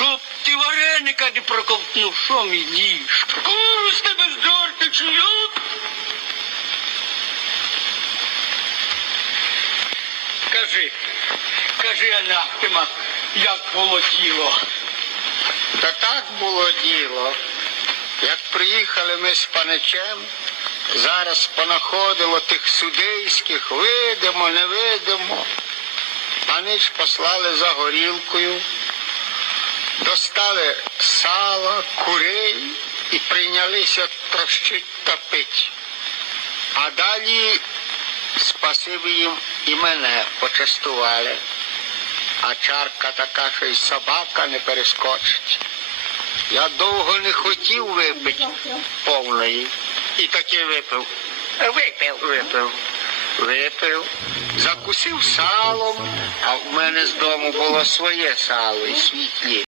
Щоб ти вареника не проковтнув, що мені? Шкуру з тебе здорти, чую? Кажи, кажи, Анахтема, як було діло. Та так було діло. Як приїхали ми з паничем, зараз понаходило тих судейських, видимо, не видимо. Панич послали за горілкою, достали сало, курей і прийнялися трощить та пить. А далі спасибі їм і мене почастували. А чарка така, що й собака не перескочить. Я довго не хотів випити повної. І таки випив. Випив. Випив. Випив. Закусив салом, а в мене з дому було своє сало і свій хліб.